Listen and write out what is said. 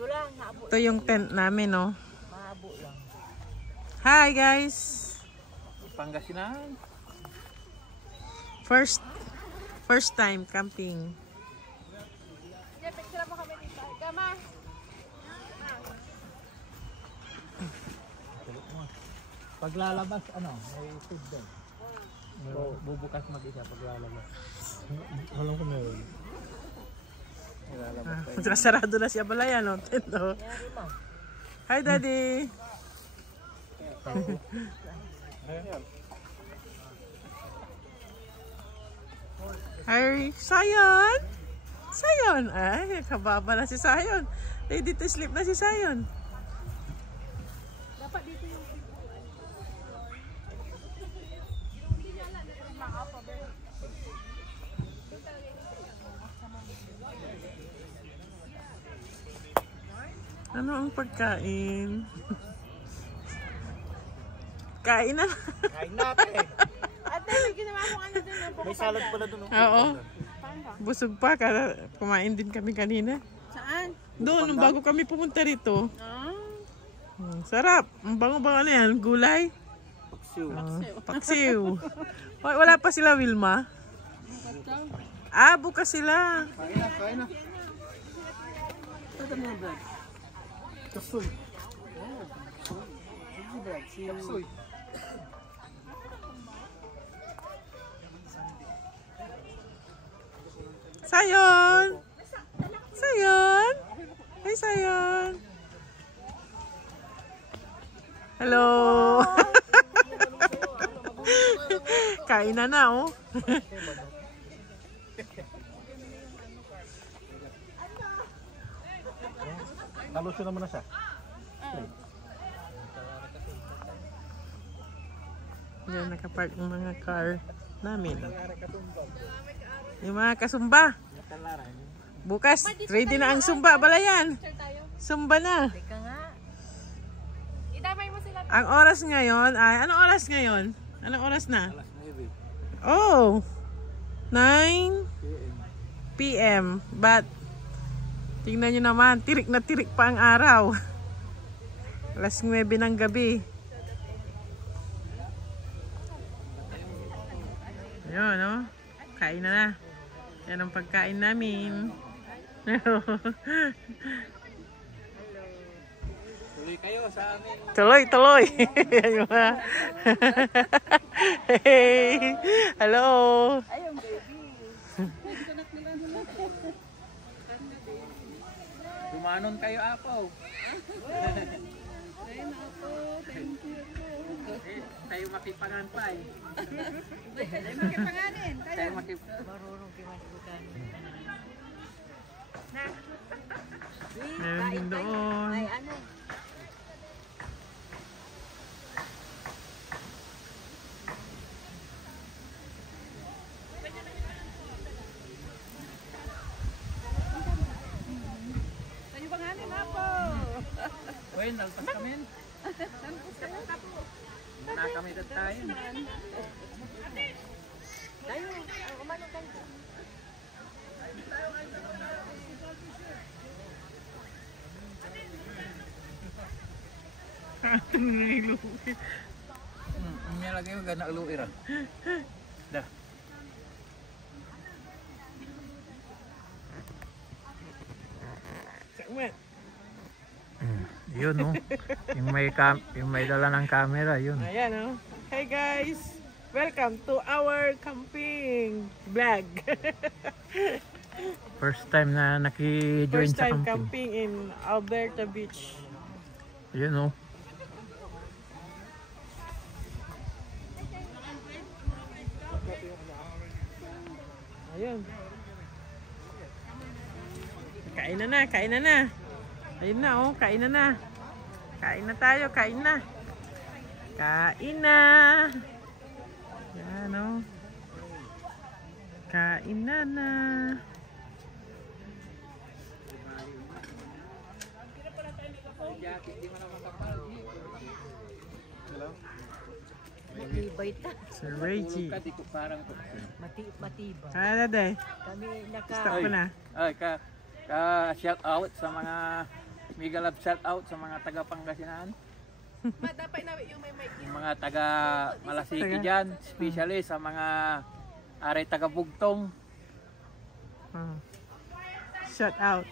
Ito lang, naabot. Ito yung tent namin, no? Mahabo lang. Hi, guys! Pangasinan. First time camping. Yeah, picture mo kami dito. Kama! Paglalabas, ano, may food doon. Bubukas mag-isa paglalabas. Alam ko meron. Sarado na siya pala yan, no? Tent, no? Hi, Daddy! Hi, Sayon! Sayon! Ay, kababa na si Sayon. Ready to sleep na si Sayon. Dapat dito yung Ano ang pagkain? Kain na. Kain natin. ate, may ginawa mo ano dun. May salad pala doon. Oo. Busog pa. Kumain din kami kanina. Saan? Doon, bago kami pumunta rito. Ah. Sarap. Ang bango-bango na yan. Gulay. Paksiw. Paksiw. Wala pa sila, Wilma. Bukas sila. Kain na, kain na. Ito mo bread. Kasoy. Kasoy. Sayon! Sayon! Hey, Sayon! Hello! Kain na, oh. Nalusyo naman na siya. Diyan nakapark ng mga car namin. Yung mga kasumba. Bukas, ready na ang sumba. Balayan. Sumba na. Teka nga. Idamay mo sila. Ang oras ngayon ay, anong oras ngayon? Anong oras na? Oh, 9 p.m. But, tingnan nyo naman, tirik na tirik pa ang araw. Alas 9 ng gabi. Ayun, no? Kain na. Yan ang pagkain namin. Tuloy kayo sa amin. Tuloy. Hey! Hello! Ayun, baby. Dumanon kayo, Apo. Tayo makipangan pa eh. Tayo makipanganin. Tayo marunong kimasbukan. Meron din doon. Ay, ano? Tayo panganin na po. Uy, nalpas kami. Muna kami tayo. Tayo, umano tayo. Ini lagi yung gana luir. Dah. Yun no. Yung may dala ng camera, yun. Ayan, oh. Hey guys! Welcome to our camping vlog. First time na naki-join First sa time camping. camping in Alberta Beach. Yun no. Ayun. Kain na na. Ayun na, oh, kain na. Kain na tayo, kain na. Kain na. Yan, oh. Kain na. Matibay ta. Si Reggie. Matibay. Kaya na, day. Kami Stop ko na. Ay, ka shout out sa mga Mega love shout out sa mga taga Pangasinan. Dapat na yung may mic. Yung mga taga Malasiki dyan. Especially sa mga taga Bugtong. Shut out.